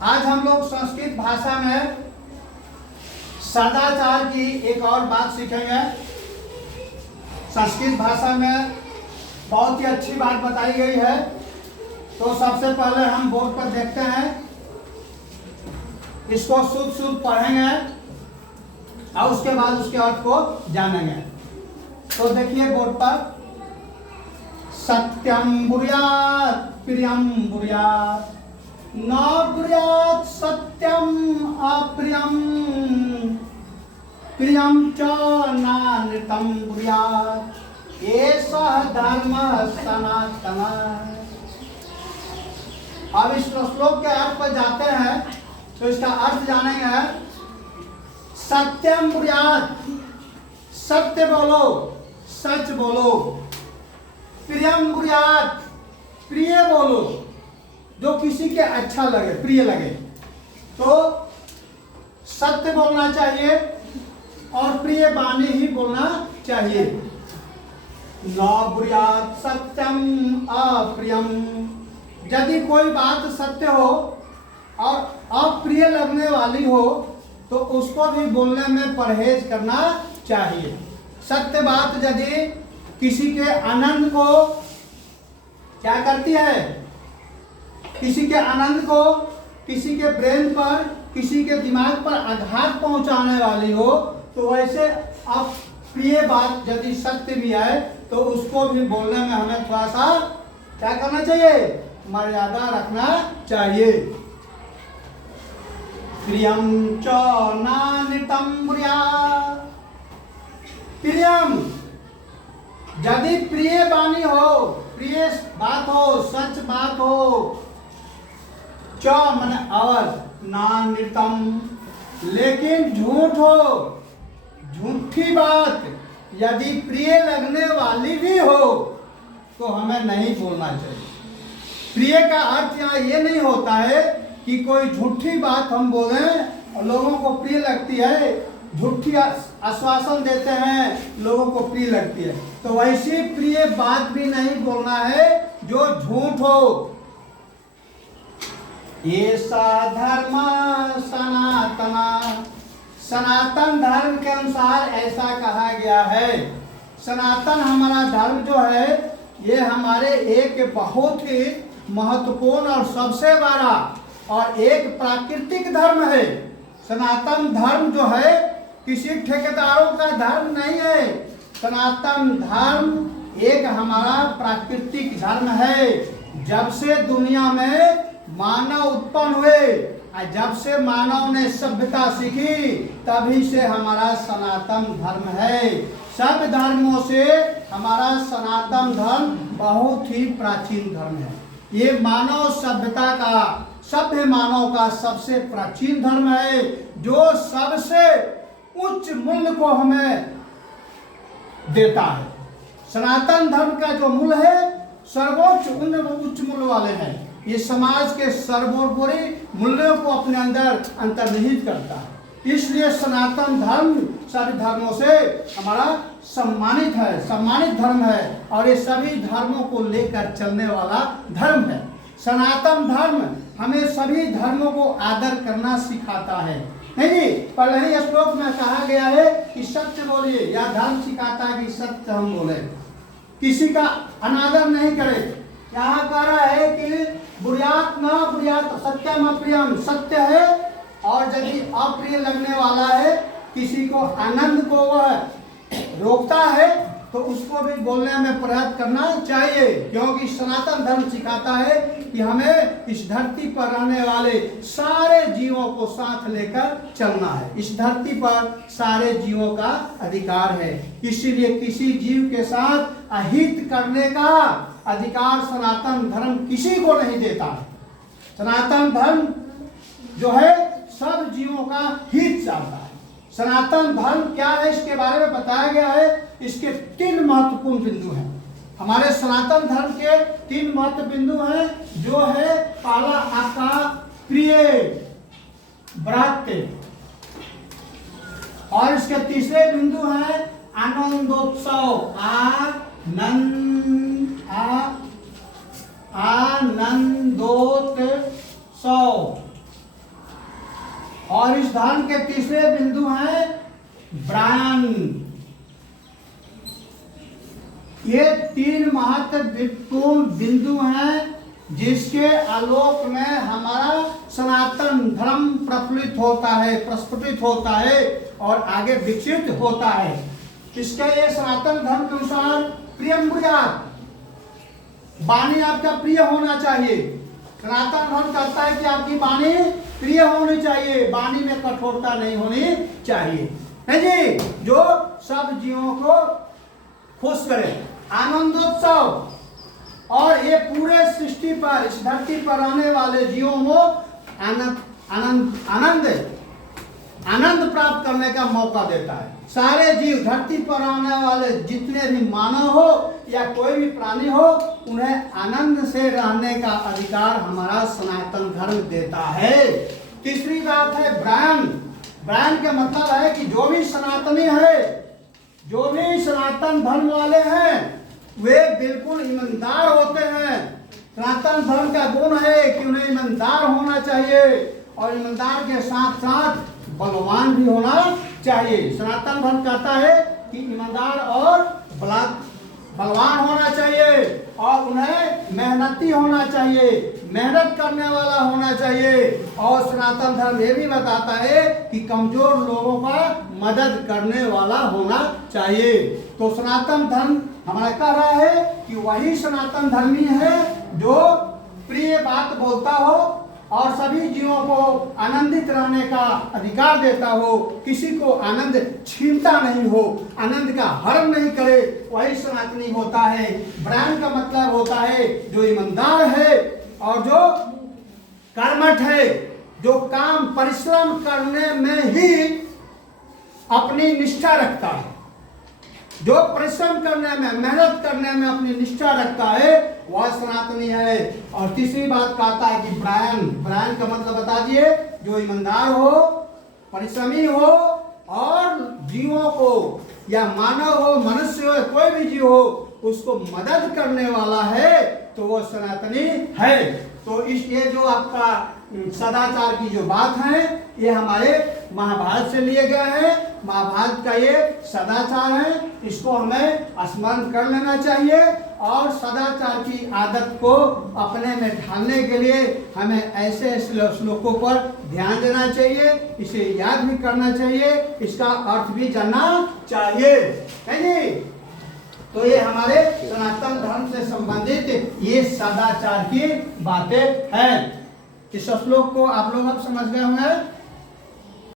आज हम लोग संस्कृत भाषा में सदाचार की एक और बात सीखेंगे। संस्कृत भाषा में बहुत ही अच्छी बात बताई गई है। तो सबसे पहले हम बोर्ड पर देखते हैं, इसको शुद्ध शुद्ध पढ़ेंगे और उसके बाद उसके अर्थ को जानेंगे। तो देखिए बोर्ड पर, सत्यम बुर्यात् प्रियम बुर्यात्, न बुर्यात् सत्यम अप्रियम, प्रियम च नानृतम बुर्यात्, एषः धर्मः सनातनः। अब इस श्लोक के अर्थ पर जाते हैं तो इसका अर्थ जानेंगे। सत्यम बुर्यात्, सत्य बोलो, सच बोलो। प्रियम बुर्यात्, प्रिय बोलो, जो किसी के अच्छा लगे, प्रिय लगे। तो सत्य बोलना चाहिए और प्रिय वाणी ही बोलना चाहिए। न बुर्यात् सत्यम अप्रियम, यदि कोई बात सत्य हो और अप्रिय लगने वाली हो तो उसको भी बोलने में परहेज करना चाहिए। सत्य बात यदि किसी के आनंद को क्या करती है, किसी के आनंद को, किसी के ब्रेन पर, किसी के दिमाग पर आघात पहुंचाने वाली हो, तो वैसे अप्रिय बात यदि सत्य भी है तो उसको भी बोलने में हमें थोड़ा सा क्या करना चाहिए, मर्यादा रखना चाहिए। प्रियम च नानृतम बुर्यात्, प्रियम यदि प्रिय वाणी हो, प्रिय बात हो, सच बात हो, च मन और, नानृतम लेकिन झूठ हो, झूठी बात यदि प्रिय लगने वाली भी हो तो हमें नहीं बोलना चाहिए। प्रिय का अर्थ यहाँ ये नहीं होता है कि कोई झूठी बात हम बोलें और लोगों को प्रिय लगती है, झूठी आश्वासन देते हैं, लोगों को प्रिय लगती है, तो वैसी प्रिय बात भी नहीं बोलना है जो झूठ हो। ऐसा धर्म सनातन, सनातन धर्म के अनुसार ऐसा कहा गया है। सनातन हमारा धर्म जो है ये हमारे एक बहुत ही महत्वपूर्ण और सबसे बड़ा और एक प्राकृतिक धर्म है। सनातन धर्म जो है किसी ठेकेदारों का धर्म नहीं है। सनातन धर्म एक हमारा प्राकृतिक धर्म है। जब से दुनिया में मानव उत्पन्न हुए, जब से मानव ने सभ्यता सीखी, तभी से हमारा सनातन धर्म है। सब धर्मों से हमारा सनातन धर्म बहुत ही प्राचीन धर्म है। ये मानव सभ्यता का, सभ्य मानव का सबसे प्राचीन धर्म है, जो सबसे उच्च मूल्य को हमें देता है। सनातन धर्म का जो मूल्य है सर्वोच्च उच्च मूल्य वाले हैं। ये समाज के सर्वोपरि मूल्यों को अपने अंदर अंतर्निहित करता है। इसलिए सनातन धर्म सभी धर्मों से हमारा सम्मानित है, सम्मानित धर्म है और ये सभी धर्मों को लेकर चलने वाला धर्म है। सनातन धर्म हमें सभी धर्मों को आदर करना सिखाता है। नहीं, पहले ही श्लोक में कहा गया है कि सत्य बोलिए, या धर्म सिखाता है कि सत्य हम बोले, किसी का अनादर नहीं करे। यहाँ कह रहा है कि बुर्यात् न बुर्यात् सत्यम अप्रियम, सत्य है और यदि अप्रिय लगने वाला है, किसी को आनंद को वह रोकता है तो उसको भी बोलने में प्रयत्न करना चाहिए। क्योंकि सनातन धर्म सिखाता है कि हमें इस धरती पर रहने वाले सारे जीवों को साथ लेकर चलना है। इस धरती पर सारे जीवों का अधिकार है, इसीलिए किसी जीव के साथ अहित करने का अधिकार सनातन धर्म किसी को नहीं देता है। सनातन धर्म जो है सब जीवों का हित चाहता है। सनातन धर्म क्या है इसके बारे में बताया गया है। इसके 3 महत्वपूर्ण बिंदु हैं। हमारे सनातन धर्म के 3 महत्व बिंदु हैं, जो है पहला आपका प्रिय व्रत, और इसके तीसरे बिंदु हैं आनंदोत्सव, आनंदोत्सव, और इस धर्म के तीसरे बिंदु हैं ब्रायन। ये तीन महत्वपूर्ण बिंदु हैं जिसके आलोक में हमारा सनातन धर्म प्रफुल्लित होता है, प्रस्फुटित होता है और आगे विकसित होता है। इसके लिए सनातन धर्म के अनुसार प्रियम बुझात, वाणी आपका प्रिय होना चाहिए। सनातन धर्म कहता है कि आपकी वाणी प्रिय होनी चाहिए, वाणी में कठोरता नहीं होनी चाहिए, है जी, जो सब जीवों को खुश करे। आनंदोत्सव, और ये पूरे सृष्टि पर, इस धरती पर आने वाले जीवों को आनंद प्राप्त करने का मौका देता है। सारे जीव, धरती पर आने वाले जितने भी मानव हो या कोई भी प्राणी हो, उन्हें आनंद से रहने का अधिकार हमारा सनातन धर्म देता है। तीसरी बात है ब्रायन। ब्रायन का मतलब है कि जो भी सनातनी है, जो भी सनातन धर्म वाले हैं, वे बिल्कुल ईमानदार होते हैं। सनातन धर्म का गुण है कि उन्हें ईमानदार होना चाहिए और ईमानदार के साथ साथ बलवान भी होना चाहिए। सनातन धर्म कहता है कि ईमानदार और बलवान होना चाहिए और उन्हें मेहनती होना चाहिए, मेहनत करने वाला होना चाहिए। और सनातन धर्म ये भी बताता है कि कमजोर लोगों का मदद करने वाला होना चाहिए। तो सनातन धर्म हमारा कह रहा है कि वही सनातन धर्मी है जो प्रिय बात बोलता हो और सभी जीवों को आनंदित रहने का अधिकार देता हो, किसी को आनंद छीनता नहीं हो, आनंद का हरण नहीं करे, वही सनातनी होता है। ब्रायन का मतलब होता है जो ईमानदार है और जो कर्मठ है, जो काम परिश्रम करने में ही अपनी निष्ठा रखता है, जो परिश्रम करने में, मेहनत करने में अपनी निष्ठा रखता है, वह सनातनी है। और तीसरी बात कहता है कि ब्रायन का मतलब बता दिए, जो ईमानदार हो, परिश्रमी हो और जीवों को, या मानव हो, मनुष्य हो, कोई भी जीव हो, उसको मदद करने वाला है, तो वो सनातनी है। तो इस ये जो आपका सदाचार की जो बात है, ये हमारे महाभारत से लिए गए हैं। महाभारत का ये सदाचार है, इसको हमें स्मरण कर लेना चाहिए और सदाचार की आदत को अपने में ढालने के लिए हमें ऐसे श्लोकों पर ध्यान देना चाहिए, इसे याद भी करना चाहिए, इसका अर्थ भी जानना चाहिए, है जी। तो ये हमारे सनातन धर्म से संबंधित ये सदाचार की बातें हैं। इस श्लोक को आप लोग अब समझ गए होंगे।